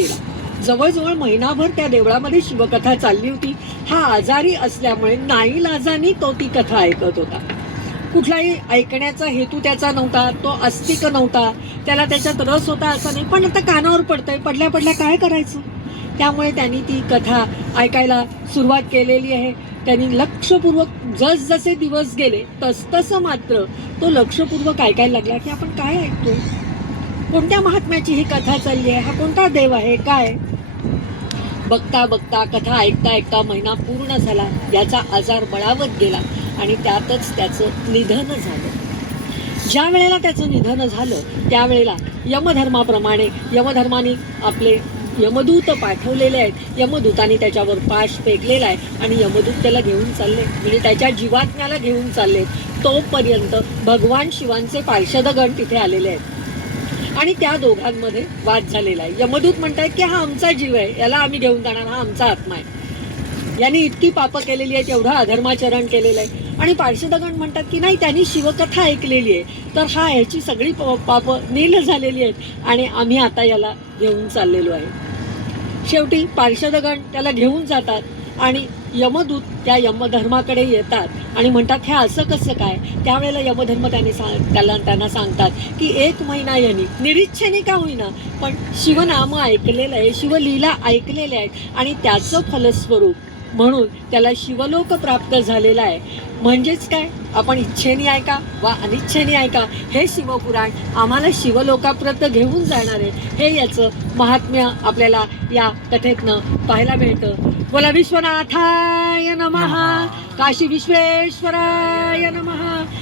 गेला जवळजवळ महिनाभर त्या देवळामध्ये शिवकथा चालली होती. हा आजारी असल्यामुळे नाईलाजानी तो ती कथा ऐकत होता. कुठलाही ऐकण्याचा हेतू त्याचा नव्हता तो अस्तिक नव्हता. त्याला त्याच्यात रस होता असं नाही पण आता कानावर पडतंय. पडल्या पडल्या काय करायचं? त्यामुळे त्यांनी ती कथा ऐकायला सुरुवात केलेली आहे. त्यांनी लक्षपूर्वक जसजसे दिवस गेले तसतसं मात्र तो लक्षपूर्वक ऐकायला लागला की आपण काय ऐकतो कोणत्या महात्म्याची ही कथा चालली आहे? हा कोणता देव आहे? काय? बघता बघता कथा ऐकता ऐकता महिना पूर्ण झाला. याचा आजार बळावत गेला आणि त्यातच त्याचं निधन झालं. ज्या वेळेला त्याचं निधन झालं त्यावेळेला यमधर्माप्रमाणे यमधर्माने आपले यमदूत पाठवलेले आहेत. यमदूताने त्याच्यावर पाश फेकलेला आहे आणि यमदूत त्याला घेऊन चालले. म्हणजे त्याच्या जीवात्म्याला घेऊन चालले. तोपर्यंत भगवान शिवांचे पार्षदगण तिथे आलेले आहेत. आणि त्या दोघांमध्ये वाद झालेला आहे. यमदूत म्हणतात की हा आमचा जीव आहे याला आम्ही घेऊन जाणार हा आमचा आत्मा आहे. यांनी इतकी पापं केलेली आहेत एवढं अधर्माचरण केलेलं आहे. आणि पार्श्वदगण म्हणतात की नाही त्यांनी शिवकथा ऐकलेली आहे. तर हा ह्याची सगळी प- पापं नील झालेली आहेत आणि आम्ही आता याला घेऊन चाललेलो आहे. शेवटी पार्श्वदगण त्याला घेऊन जातात. आणि यमदूत त्या यमधर्माकडे येतात आणि म्हणतात हे असं कसं काय? त्यावेळेला यमधर्म त्यांनी सांग त्याला त्यांना सांगतात की एक महिना यांनी निरीच्छेने का होईना पण शिवनाम ऐकलेलं आहे शिवलीला ऐकलेल्या आहेत आणि त्याचं फलस्वरूप म्हणून त्याला शिवलोक प्राप्त झालेला आहे. म्हणजेच काय? आपण इच्छेने ऐका वा अनिच्छेने ऐका हे शिवपुराण आम्हाला शिवलोकाप्रत घेऊन जाणार आहे. हे याचं महात्म्य आपल्याला या कथेतनं पाहायला मिळतं. बोला विश्वनाथाय नमः. काशी विश्वेश्वराय नमः.